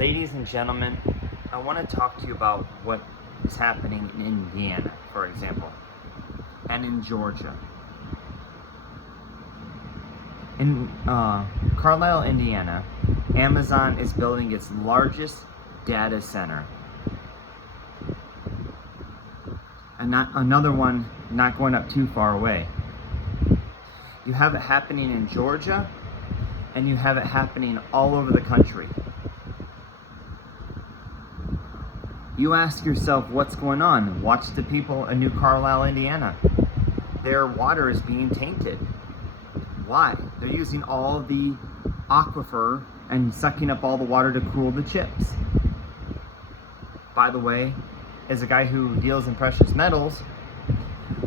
Ladies and gentlemen, I want to talk to you about what is happening in Indiana, for example, and in Georgia. In Carlisle, Indiana, Amazon is building its largest data center. And another one not going up too far away. You have it happening in Georgia, and you have it happening all over the country. You ask yourself, what's going on? Watch the people in New Carlisle, Indiana. Their water is being tainted. Why? They're using all the aquifer and sucking up all the water to cool the chips. By the way, as a guy who deals in precious metals,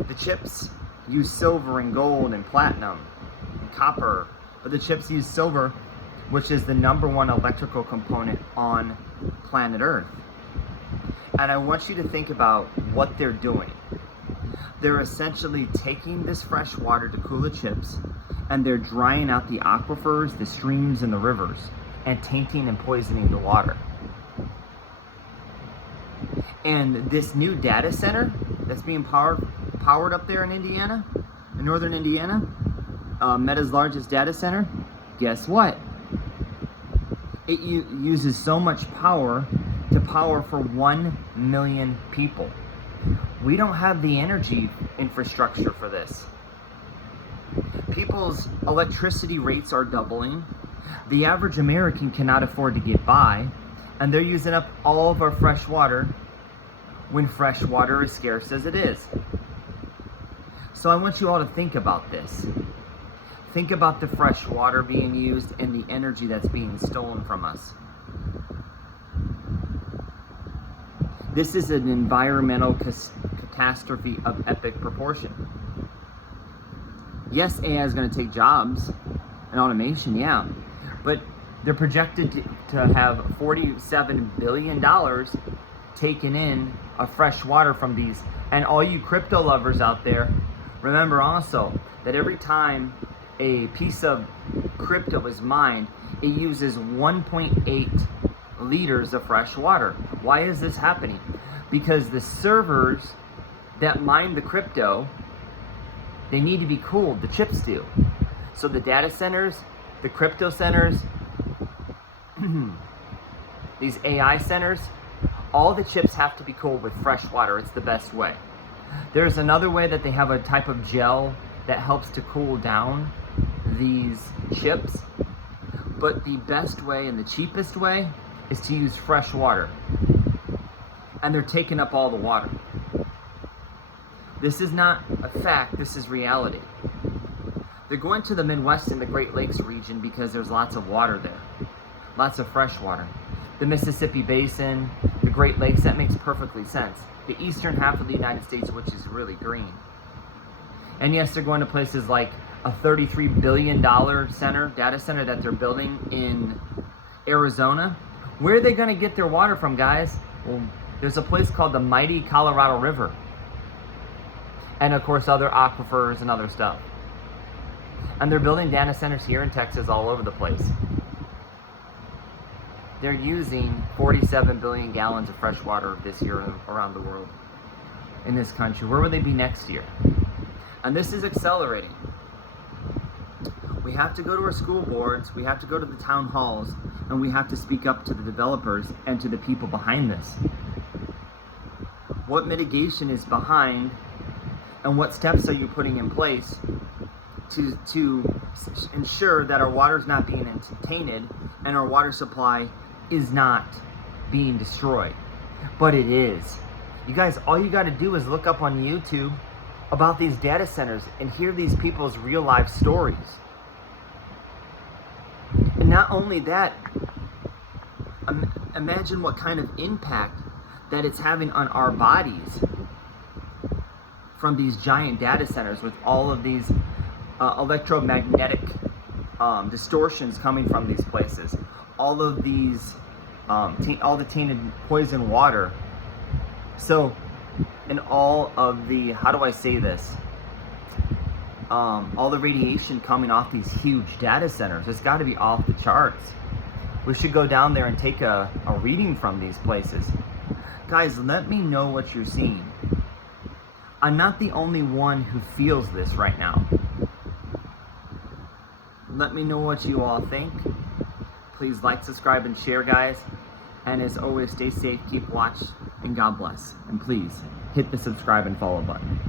the chips use silver and gold and platinum and copper, but the chips use silver, which is the #1 electrical component on planet Earth. And I want you to think about what they're doing. They're essentially taking this fresh water to cool the chips, and they're drying out the aquifers, the streams, and the rivers, and tainting and poisoning the water. And this new data center that's being powered up there in Indiana, in northern Indiana, Meta's largest data center, guess what? It uses so much power to power for 1 million people. We don't have the energy infrastructure for this. People's electricity rates are doubling. The average American cannot afford to get by, and they're using up all of our fresh water when fresh water is scarce as it is. So I want you all to think about this. Think about the fresh water being used and the energy that's being stolen from us. This is an environmental catastrophe of epic proportion. Yes, AI is going to take jobs and automation, yeah, but they're projected to have $47 billion taken in of fresh water from these. And all you crypto lovers out there, remember also that every time a piece of crypto is mined, it uses 1.8 liters of fresh water. Why is this happening? Because the servers that mine the crypto, they need to be cooled. The chips do. So the data centers, the crypto centers, these AI centers, all the chips have to be cooled with fresh water. It's the best way. There's another way that they have a type of gel that helps to cool down these chips, but the best way and the cheapest way is to use fresh water. And they're taking up all the water. This is not a fact, this is reality. They're going to the Midwest and the Great Lakes region because there's lots of water there. Lots of fresh water. The Mississippi Basin, the Great Lakes, that makes perfectly sense. The eastern half of the United States, which is really green. And yes, they're going to places like a $33 billion data center that they're building in Arizona. Where are they going to get their water from, guys? Well, there's a place called the mighty Colorado River. And of course, other aquifers and other stuff. And they're building data centers here in Texas all over the place. They're using 47 billion gallons of fresh water this year around the world, in this country. Where will they be next year? And this is accelerating. We have to go to our school boards, we have to go to the town halls, and we have to speak up to the developers and to the people behind this. What mitigation is behind, and what steps are you putting in place to ensure that our water is not being tainted and our water supply is not being destroyed? But it is. You guys, all you got to do is look up on YouTube about these data centers and hear these people's real life stories. And not only that, imagine what kind of impact that it's having on our bodies from these giant data centers with all of these electromagnetic distortions coming from these places. All of these, all the tainted poison water. So, and all of the, how do I say this? All the radiation coming off these huge data centers, it's got to be off the charts. We should go down there and take a reading from these places. Guys, let me know what you're seeing. I'm not the only one who feels this right now. Let me know what you all think. Please like, subscribe, and share, guys. And as always, stay safe, keep watch, and God bless. And please, hit the subscribe and follow button.